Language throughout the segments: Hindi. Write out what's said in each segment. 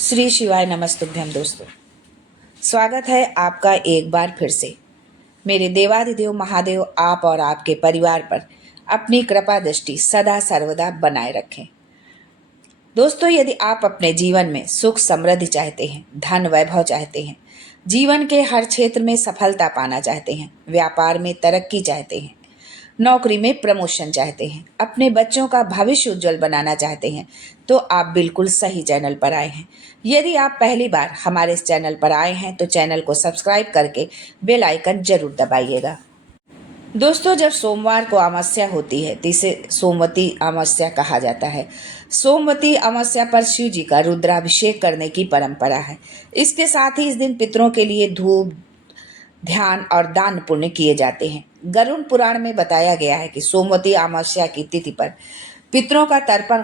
श्री शिवाय नमस्तुभ्यम। दोस्तों, स्वागत है आपका एक बार फिर से। मेरे देवाधिदेव महादेव आप और आपके परिवार पर अपनी कृपा दृष्टि सदा सर्वदा बनाए रखें। दोस्तों, यदि आप अपने जीवन में सुख समृद्धि चाहते हैं, धन वैभव चाहते हैं, जीवन के हर क्षेत्र में सफलता पाना चाहते हैं, व्यापार में तरक्की चाहते हैं, नौकरी में प्रमोशन चाहते हैं, अपने बच्चों का भविष्य उज्जवल बनाना चाहते हैं, तो आप बिल्कुल सही चैनल पर आए हैं। यदि आप पहली बार हमारे इस चैनल पर आए हैं तो चैनल को सब्सक्राइब करके बेल आइकन जरूर दबाइएगा। दोस्तों, जब सोमवार को अमावस्या होती है तो इसे सोमवती अमावस्या कहा जाता है। सोमवती अमावस्या पर शिव जी का रुद्राभिषेक करने की परंपरा है। इसके साथ ही इस दिन पितरों के लिए धूप, ध्यान और दान पुण्य किए जाते हैं। गरुड़ पुराण में बताया गया है कि सोमवती अमावस्या की तिथि पर पितरों का तर्पण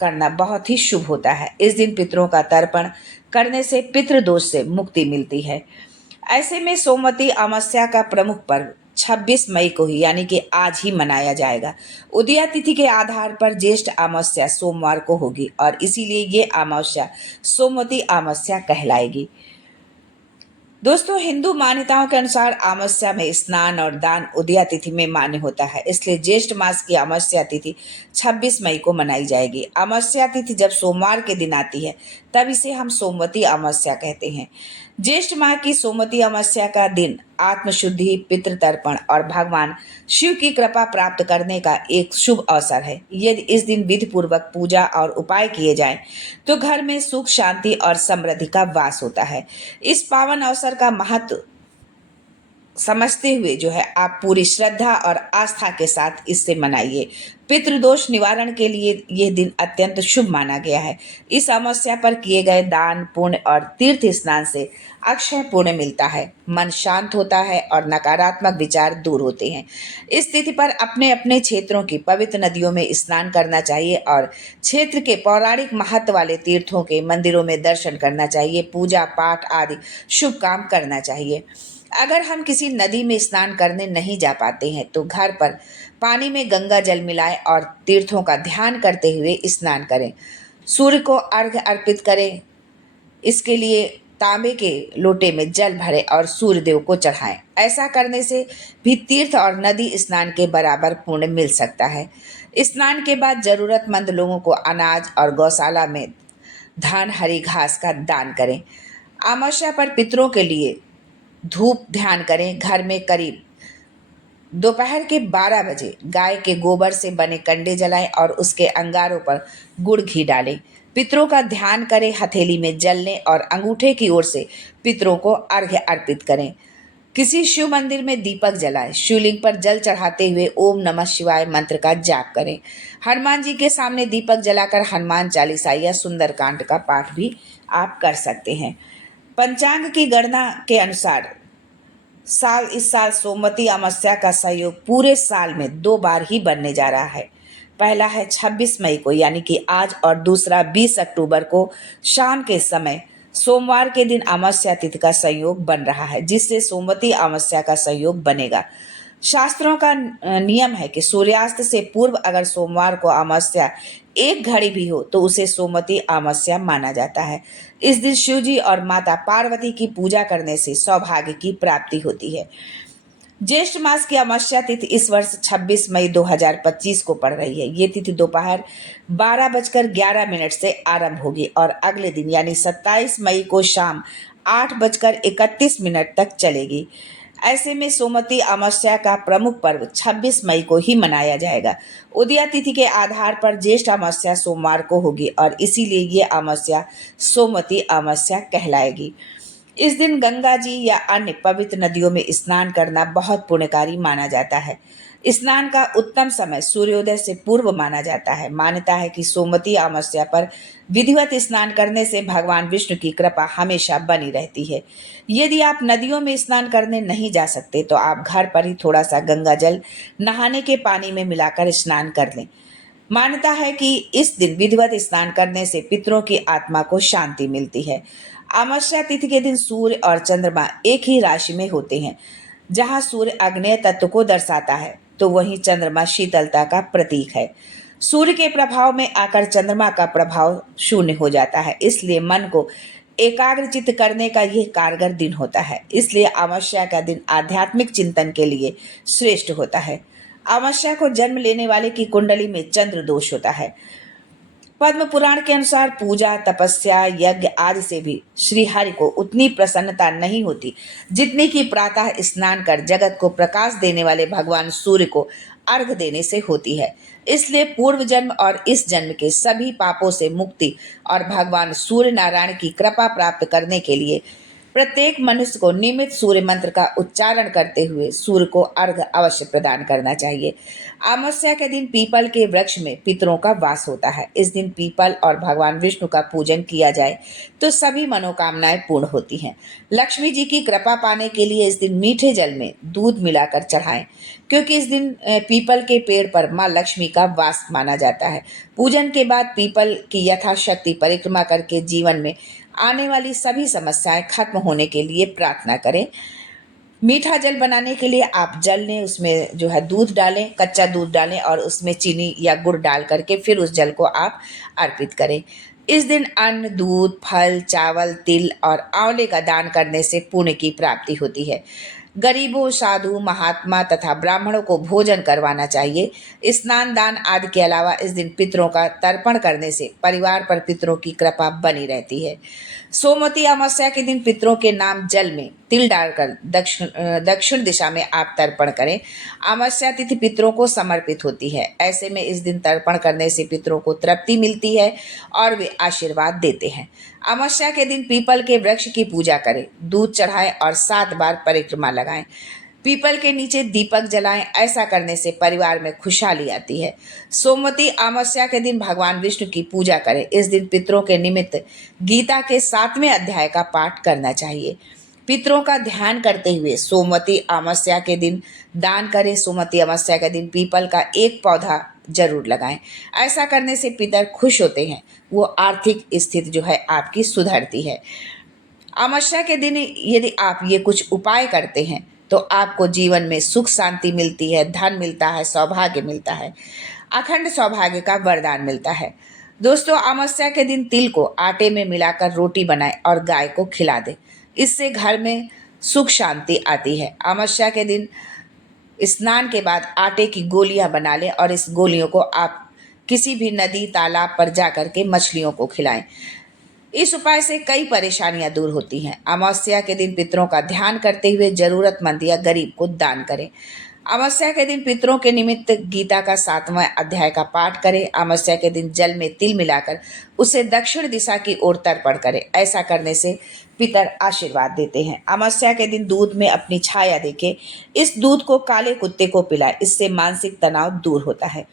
करना बहुत ही शुभ होता है। इस दिन पितरों का तर्पण करने से पितृदोष से मुक्ति मिलती है। ऐसे में सोमवती अमावस्या का प्रमुख पर्व 26 मई को ही यानी कि आज ही मनाया जाएगा। उदया तिथि के आधार पर ज्येष्ठ अमावस्या सोमवार को होगी और इसीलिए ये अमावस्या सोमवती अमावस्या कहलाएगी। दोस्तों, हिंदू मान्यताओं के अनुसार अमावस्या में स्नान और दान उदया तिथि में मान्य होता है। इसलिए ज्येष्ठ मास की अमावस्या तिथि 26 मई को मनाई जाएगी। अमावस्या तिथि जब सोमवार के दिन आती है तब इसे हम सोमवती अमावस्या कहते हैं। ज्येष्ठ माह की सोमवती अमावस्या का दिन आत्मशुद्धि, पितृतर्पण और भगवान शिव की कृपा प्राप्त करने का एक शुभ अवसर है। यदि इस दिन विधि पूर्वक पूजा और उपाय किए जाएं तो घर में सुख, शांति और समृद्धि का वास होता है। इस पावन अवसर का महत्व समझते हुए आप पूरी श्रद्धा और आस्था के साथ इसे मनाइए। पितृदोष निवारण के लिए यह दिन अत्यंत शुभ माना गया है। इस अमावस्या पर किए गए दान, पुण्य और तीर्थ स्नान से अक्षय पुण्य मिलता है, मन शांत होता है और नकारात्मक विचार दूर होते हैं। इस तिथि पर अपने अपने क्षेत्रों की पवित्र नदियों में स्नान करना चाहिए और क्षेत्र के पौराणिक महत्व वाले तीर्थों के मंदिरों में दर्शन करना चाहिए। पूजा पाठ आदि शुभ काम करना चाहिए। अगर हम किसी नदी में स्नान करने नहीं जा पाते हैं तो घर पर पानी में गंगा जल मिलाएं और तीर्थों का ध्यान करते हुए स्नान करें। सूर्य को अर्घ्य अर्पित करें। इसके लिए तांबे के लोटे में जल भरें और सूर्य देव को चढ़ाएं। ऐसा करने से भी तीर्थ और नदी स्नान के बराबर पुण्य मिल सकता है। स्नान के बाद जरूरतमंद लोगों को अनाज और गौशाला में धान, हरी घास का दान करें। अमावस्या पर पितरों के लिए धूप ध्यान करें। घर में करीब दोपहर के 12 बजे गाय के गोबर से बने कंडे जलाएं और उसके अंगारों पर गुड़ घी डालें। पितरों का ध्यान करें, हथेली में जल लें और अंगूठे की ओर से पितरों को अर्घ्य अर्पित करें। किसी शिव मंदिर में दीपक जलाएं। शिवलिंग पर जल चढ़ाते हुए ओम नमः शिवाय मंत्र का जाप करें। हनुमान जी के सामने दीपक जलाकर हनुमान चालीसा या सुंदरकांड का पाठ भी आप कर सकते हैं। पंचांग की गणना के अनुसार इस साल सोमवती अमावस्या का संयोग पूरे साल में 2 बार ही बनने जा रहा है। पहला है 26 मई को यानी कि आज, और दूसरा 20 अक्टूबर को शाम के समय सोमवार के दिन अमावस्या तिथि का संयोग बन रहा है, जिससे सोमवती अमावस्या का संयोग बनेगा। शास्त्रों का नियम है कि सूर्यास्त से पूर्व अगर सोमवार को अमावस्या 1 घड़ी भी हो तो उसे सोमवती अमावस्या माना जाता है। इस दिन शिव जी और माता पार्वती की पूजा करने से सौभाग्य की प्राप्ति होती है। ज्येष्ठ मास की अमावस्या तिथि इस वर्ष 26 मई 2025 को पड़ रही है। ये तिथि दोपहर 12:11 से आरंभ होगी और अगले दिन यानी 27 मई को शाम 8:31 तक चलेगी। ऐसे में सोमवती अमावस्या का प्रमुख पर्व 26 मई को ही मनाया जाएगा। उदया तिथि के आधार पर ज्येष्ठ अमावस्या सोमवार को होगी और इसीलिए ये अमावस्या सोमवती अमावस्या कहलाएगी। इस दिन गंगा जी या अन्य पवित्र नदियों में स्नान करना बहुत पुण्यकारी माना जाता है। स्नान का उत्तम समय सूर्योदय से पूर्व माना जाता है। मान्यता है कि सोमवती अमावस्या पर विधिवत स्नान करने से भगवान विष्णु की कृपा हमेशा बनी रहती है। यदि आप नदियों में स्नान करने नहीं जा सकते तो आप घर पर ही थोड़ा सा गंगा जल नहाने के पानी में मिलाकर स्नान कर लें। मान्यता है कि इस दिन विधिवत स्नान करने से पितरों की आत्मा को शांति मिलती है। अमावस्या तिथि के दिन सूर्य और चंद्रमा एक ही राशि में होते हैं। जहां सूर्य अग्नेय तत्व को दर्शाता है तो वहीं चंद्रमा शीतलता का प्रतीक है। सूर्य के प्रभाव में आकर चंद्रमा का प्रभाव शून्य हो जाता है, इसलिए मन को एकाग्रचित्त करने का यह कारगर दिन होता है। इसलिए अमावस्या का दिन आध्यात्मिक चिंतन के लिए श्रेष्ठ होता है। अमावस्या को जन्म लेने वाले की कुंडली में चंद्र दोष होता है। पद्म पुराण के अनुसार पूजा, तपस्या, यज्ञ आदि से भी श्री हरि को उतनी प्रसन्नता नहीं होती जितनी कि प्रातः स्नान कर जगत को प्रकाश देने वाले भगवान सूर्य को अर्घ देने से होती है। इसलिए पूर्व जन्म और इस जन्म के सभी पापों से मुक्ति और भगवान सूर्य नारायण की कृपा प्राप्त करने के लिए प्रत्येक मनुष्य को नियमित सूर्य मंत्र का उच्चारण करते हुए सूर्य को अर्घ अवश्य प्रदान करना चाहिए। अमावस्या के दिन पीपल के वृक्ष में पितरों का वास होता है। इस दिन पीपल और भगवान विष्णु का पूजन किया जाए तो सभी मनोकामनाएं पूर्ण होती हैं। लक्ष्मी जी की कृपा पाने के लिए इस दिन मीठे जल में दूध मिलाकर चढ़ाएं, क्योंकि इस दिन पीपल के पेड़ पर माँ लक्ष्मी का वास माना जाता है। पूजन के बाद पीपल की यथाशक्ति परिक्रमा करके जीवन में आने वाली सभी समस्याएं खत्म होने के लिए प्रार्थना करें। मीठा जल बनाने के लिए आप जल लें, उसमें जो है दूध डालें, कच्चा दूध डालें और उसमें चीनी या गुड़ डाल करके फिर उस जल को आप अर्पित करें। इस दिन अन्न, दूध, फल, चावल, तिल और आंवले का दान करने से पुण्य की प्राप्ति होती है। गरीबों, साधु, महात्मा तथा ब्राह्मणों को भोजन करवाना चाहिए। स्नान दान आदि के अलावा इस दिन पितरों का तर्पण करने से परिवार पर पितरों की कृपा बनी रहती है। सोमवती अमावस्या के दिन पितरों के नाम जल में तिल डालकर दक्षिण दिशा में आप तर्पण करें। अमावस्या तिथि पितरों को समर्पित होती है। ऐसे में इस दिन तर्पण करने से पितरों को तृप्ति मिलती है और वे आशीर्वाद देते हैं। अमावस्या के दिन पीपल के वृक्ष की पूजा करें, दूध चढ़ाएं और 7 बार परिक्रमा लगाएं। पीपल के नीचे दीपक जलाएं। ऐसा करने से परिवार में खुशहाली आती है। सोमवती अमावस्या के दिन भगवान विष्णु की पूजा करें। इस दिन पितरों के निमित्त गीता के 7वें अध्याय का पाठ करना चाहिए। पितरों का ध्यान करते हुए सोमवती अमावस्या के दिन दान करें। सोमवती अमावस्या के दिन पीपल का एक पौधा जरूर लगाएं। ऐसा करने से पितर खुश होते हैं, वो आर्थिक स्थिति जो है आपकी सुधरती है। अमावस्या के दिन यदि आप ये कुछ उपाय करते हैं तो आपको जीवन में सुख शांति मिलती है, धन मिलता है, सौभाग्य मिलता है, अखंड सौभाग्य का वरदान मिलता है। दोस्तों, अमावस्या के दिन तिल को आटे में मिलाकर रोटी बनाएं और गाय को खिला दें। इससे घर में सुख शांति आती है। अमावस्या के दिन स्नान के बाद आटे की गोलियां बना लें और इस गोलियों को आप किसी भी नदी, तालाब पर जाकर के मछलियों को खिलाएं। इस उपाय से कई परेशानियां दूर होती हैं। अमावस्या के दिन पितरों का ध्यान करते हुए जरूरतमंद या गरीब को दान करें। अमावस्या के दिन पितरों के निमित्त गीता का 7वां अध्याय का पाठ करें। अमावस्या के दिन जल में तिल मिलाकर उसे दक्षिण दिशा की ओर तर्पण करें। ऐसा करने से पितर आशीर्वाद देते हैं। अमावस्या के दिन दूध में अपनी छाया देखें। इस दूध को काले कुत्ते को पिलाएं, इससे मानसिक तनाव दूर होता है।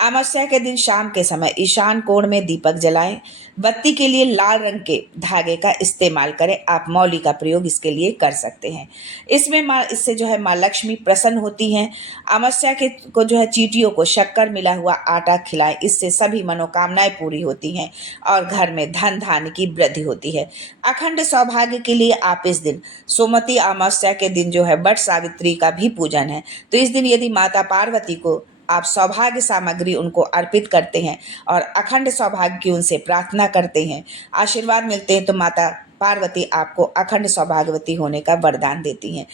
अमावस्या के दिन शाम के समय ईशान कोण में दीपक जलाएं। बत्ती के लिए लाल रंग के धागे का इस्तेमाल करें। आप मौली का प्रयोग इसके लिए कर सकते हैं। इससे जो है माँ लक्ष्मी प्रसन्न होती हैं। अमावस्या के को जो है चींटियों को शक्कर मिला हुआ आटा खिलाएं। इससे सभी मनोकामनाएं पूरी होती हैं और घर में धन धान्य की वृद्धि होती है। अखंड सौभाग्य के लिए आप इस दिन सोमवती अमावस्या के दिन जो है वट सावित्री का भी पूजन है। तो इस दिन यदि माता पार्वती को आप सौभाग्य सामग्री उनको अर्पित करते हैं और अखंड सौभाग्य की उनसे प्रार्थना करते हैं, आशीर्वाद मिलते हैं, तो माता पार्वती आपको अखंड सौभाग्यवती होने का वरदान देती हैं।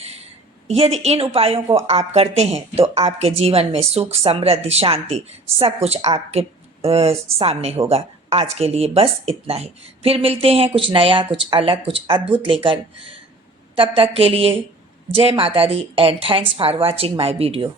यदि इन उपायों को आप करते हैं तो आपके जीवन में सुख, समृद्धि, शांति सब कुछ आपके सामने होगा। आज के लिए बस इतना ही। फिर मिलते हैं कुछ नया, कुछ अलग, कुछ अद्भुत लेकर। तब तक के लिए जय माता दी and thanks for watching my video.